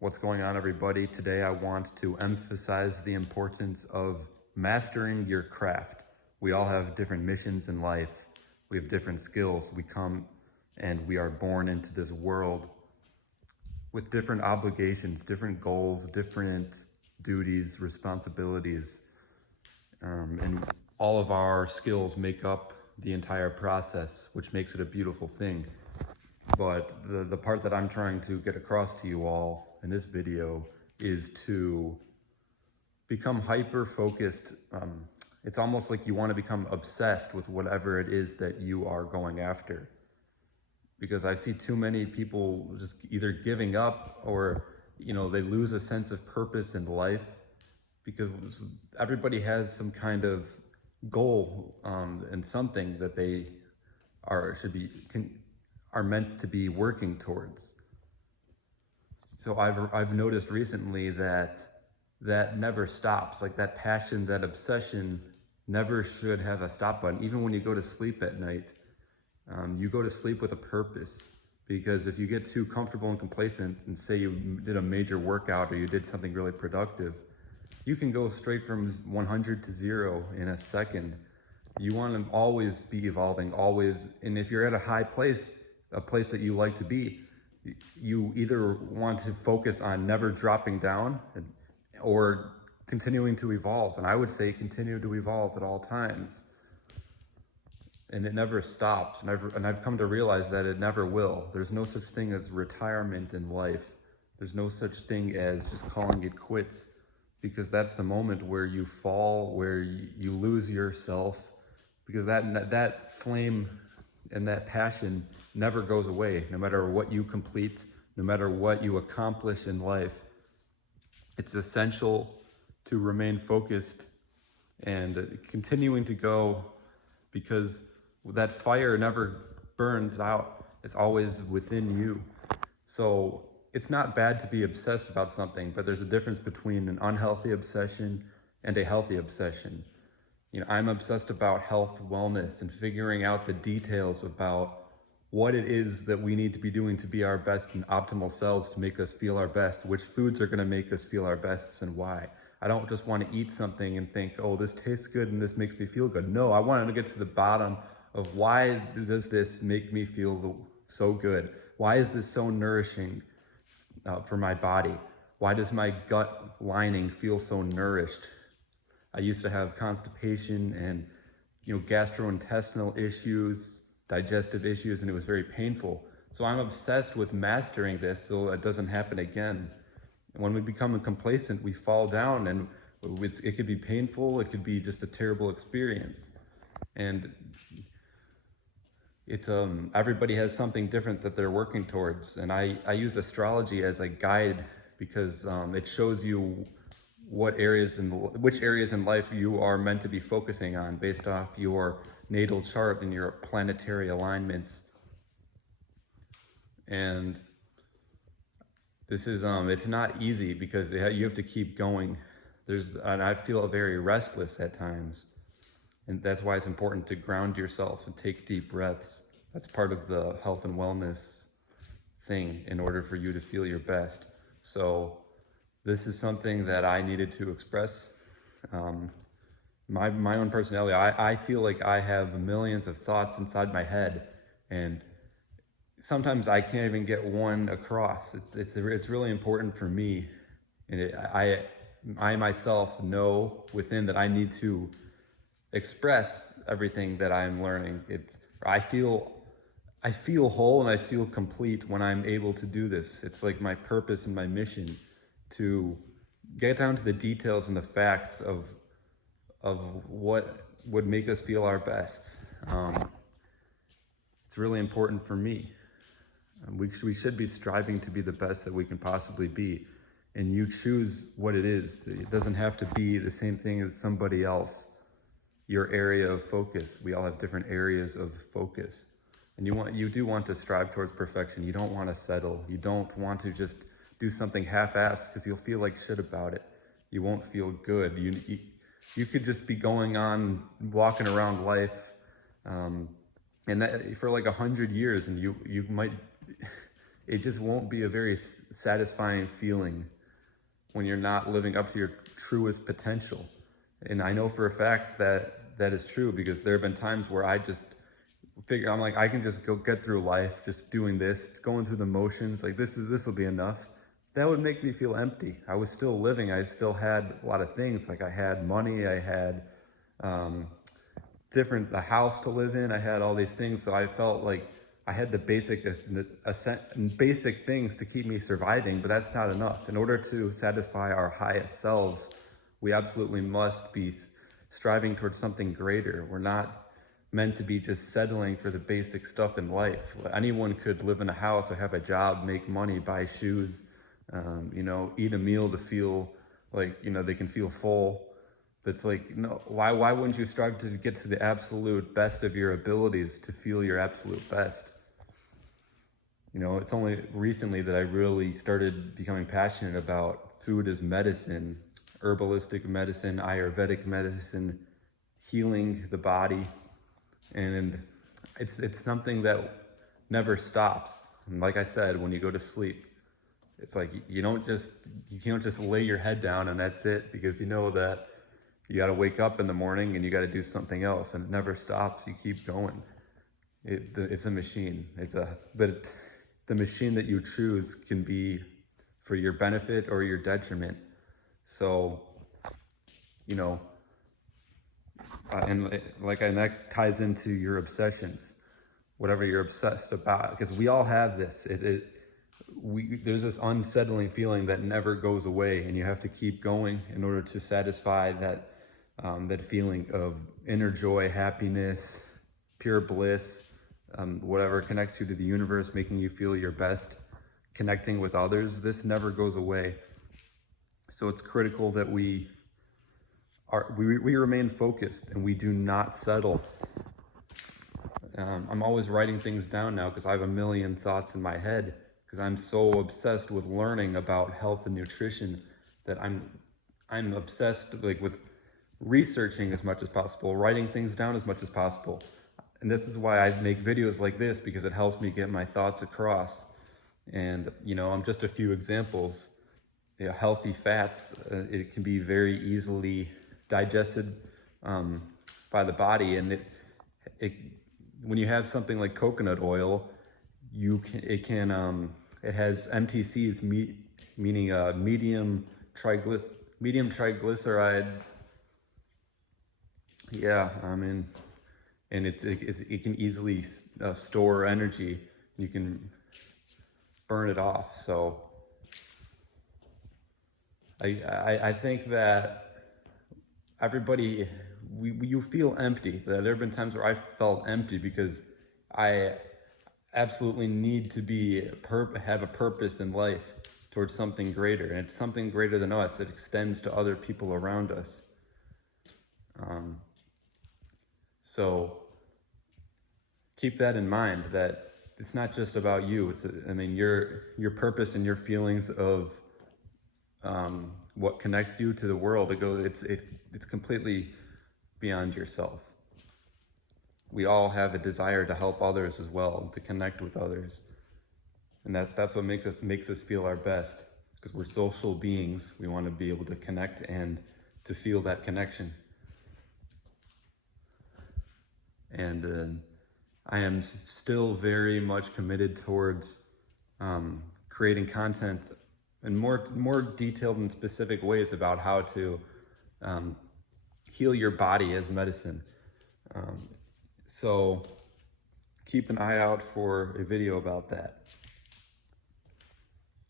What's going on, everybody? Today I want to emphasize the importance of mastering your craft. We all have different missions in life. We have different skills. We come and we are born into this world with different obligations, different goals, different duties, responsibilities, and all of our skills make up the entire process, which makes it a beautiful thing. But the part that I'm trying to get across to you all in this video is to become hyper focused. It's almost like you want to become obsessed with whatever it is that you are going after. Because I see too many people just either giving up or, they lose a sense of purpose in life because everybody has some kind of goal and something that they are meant to be working towards. So I've noticed recently that never stops. Like that passion, that obsession never should have a stop button. Even when you go to sleep at night, you go to sleep with a purpose. Because if you get too comfortable and complacent and say you did a major workout or you did something really productive, you can go straight from 100 to 0 in a second. You want to always be evolving, always. And if you're at a high place, a place that you like to be, you either want to focus on never dropping down or continuing to evolve. And I would say continue to evolve at all times. And it never stops. And I've come to realize that it never will. There's no such thing as retirement in life. There's no such thing as just calling it quits, because that's the moment where you fall, where you lose yourself, because that flame and that passion never goes away, no matter what you complete, no matter what you accomplish in life. It's essential to remain focused and continuing to go, because that fire never burns out. It's always within you. So it's not bad to be obsessed about something, but there's a difference between an unhealthy obsession and a healthy obsession. I'm obsessed about health, wellness, and figuring out the details about what it is that we need to be doing to be our best and optimal selves, to make us feel our best, which foods are going to make us feel our best and why. I don't just want to eat something and think, oh, this tastes good and this makes me feel good. No, I want to get to the bottom of why does this make me feel so good? Why is this so nourishing for my body? Why does my gut lining feel so nourished? I used to have constipation and gastrointestinal issues, digestive issues, and it was very painful. So I'm obsessed with mastering this so it doesn't happen again. And when we become complacent, we fall down, and it could be painful, it could be just a terrible experience. And it's everybody has something different that they're working towards. And I use astrology as a guide because it shows you which areas in life you are meant to be focusing on based off your natal chart and your planetary alignments. And this is it's not easy because you have to keep going. And I feel very restless at times, and that's why it's important to ground yourself and take deep breaths. That's part of the health and wellness thing in order for you to feel your best. So this is something that I needed to express. My own personality, I feel like I have millions of thoughts inside my head, and sometimes I can't even get one across. It's really important for me, and I myself know within that I need to express everything that I'm learning. I feel whole and I feel complete when I'm able to do this. It's like my purpose and my mission to get down to the details and the facts of what would make us feel our best. It's really important for me. We should be striving to be the best that we can possibly be. And you choose what it is. It doesn't have to be the same thing as somebody else. Your area of focus. We all have different areas of focus. And you do want to strive towards perfection. You don't want to settle. You don't want to just do something half-assed because you'll feel like shit about it. You won't feel good. You could just be going on, walking around life, and that for like 100 years, and you might it just won't be a very satisfying feeling when you're not living up to your truest potential. And I know for a fact that that is true, because there have been times where I just figure, I'm like, I can just go get through life just doing this, going through the motions, like this will be enough. That would make me feel empty. I was still living, I still had a lot of things, like I had money, I had a house to live in, I had all these things, so I felt like I had the basic things to keep me surviving, but that's not enough. In order to satisfy our highest selves, we absolutely must be striving towards something greater. We're not meant to be just settling for the basic stuff in life. Anyone could live in a house or have a job, make money, buy shoes, eat a meal to feel like, they can feel full. But it's like, no, why wouldn't you strive to get to the absolute best of your abilities to feel your absolute best? It's only recently that I really started becoming passionate about food as medicine, herbalistic medicine, Ayurvedic medicine, healing the body. And it's something that never stops. And like I said, when you go to sleep, it's like you can't just lay your head down and that's it, because you know that you got to wake up in the morning and you got to do something else, and it never stops. You keep going. It's a machine. But the machine that you choose can be for your benefit or your detriment. So, and that ties into your obsessions, whatever you're obsessed about, because we all have this. There's this unsettling feeling that never goes away, and you have to keep going in order to satisfy that feeling of inner joy, happiness, pure bliss, whatever connects you to the universe, making you feel your best, connecting with others. This never goes away. So it's critical that we remain focused and we do not settle. I'm always writing things down now because I have a million thoughts in my head, because I'm so obsessed with learning about health and nutrition that I'm obsessed with researching as much as possible, writing things down as much as possible. And this is why I make videos like this, because it helps me get my thoughts across. And I'm just a few examples. Healthy fats, it can be very easily digested by the body, and when you have something like coconut oil, it has MTCs, meaning medium triglycerides. Yeah, and it can easily store energy. You can burn it off. So I think that everybody, you feel empty. There have been times where I felt empty because I absolutely need to have a purpose in life towards something greater, and it's something greater than us. It extends to other people around us. So keep that in mind, that it's not just about you. Your purpose and your feelings of what connects you to the world. It's completely beyond yourself. We all have a desire to help others as well, to connect with others, and that's what makes us feel our best, because we're social beings. We want to be able to connect and to feel that connection. And I am still very much committed towards creating content in more detailed and specific ways about how to heal your body as medicine. So keep an eye out for a video about that,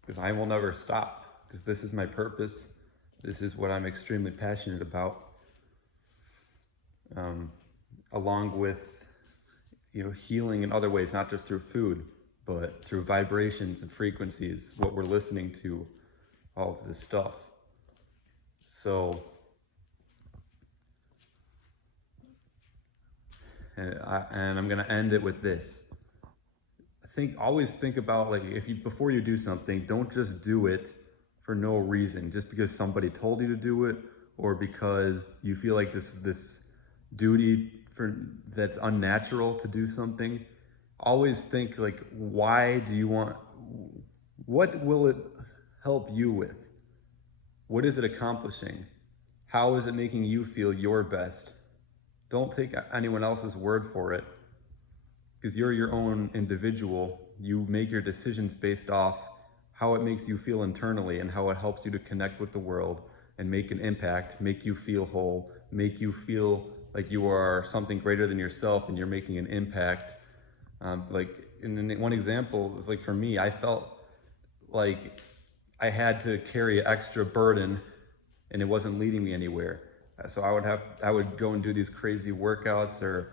because I will never stop, because this is my purpose. This is what I'm extremely passionate about. Along with healing in other ways, not just through food, but through vibrations and frequencies, what we're listening to, all of this stuff. So, and I'm gonna end it with this. Always think about, before you do something, don't just do it for no reason, just because somebody told you to do it, or because you feel like this duty that's unnatural to do something. Always think, why do you want what will it help you with? What is it accomplishing? How is it making you feel your best? Don't take anyone else's word for it, because you're your own individual. You make your decisions based off how it makes you feel internally and how it helps you to connect with the world and make an impact, make you feel whole, make you feel like you are something greater than yourself and you're making an impact. Like in one example is like for me, I felt like I had to carry an extra burden and it wasn't leading me anywhere. So I would go and do these crazy workouts,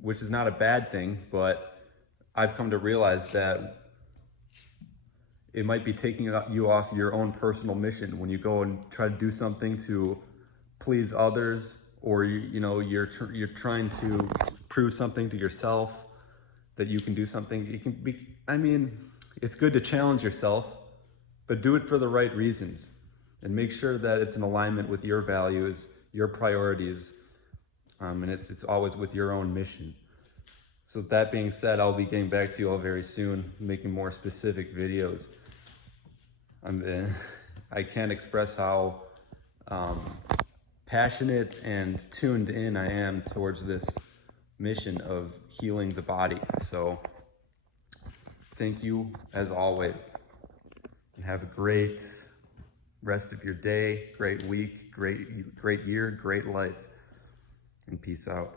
which is not a bad thing, but I've come to realize that it might be taking you off your own personal mission when you go and try to do something to please others, or you're trying to prove something to yourself that you can do something. It can be, it's good to challenge yourself, but do it for the right reasons and make sure that it's in alignment with your values, your priorities, and it's always with your own mission. So that being said, I'll be getting back to you all very soon, making more specific videos. I can't express how passionate and tuned in I am towards this mission of healing the body. So thank you as always, and have a great rest of your day, great week, great year, great life, and peace out.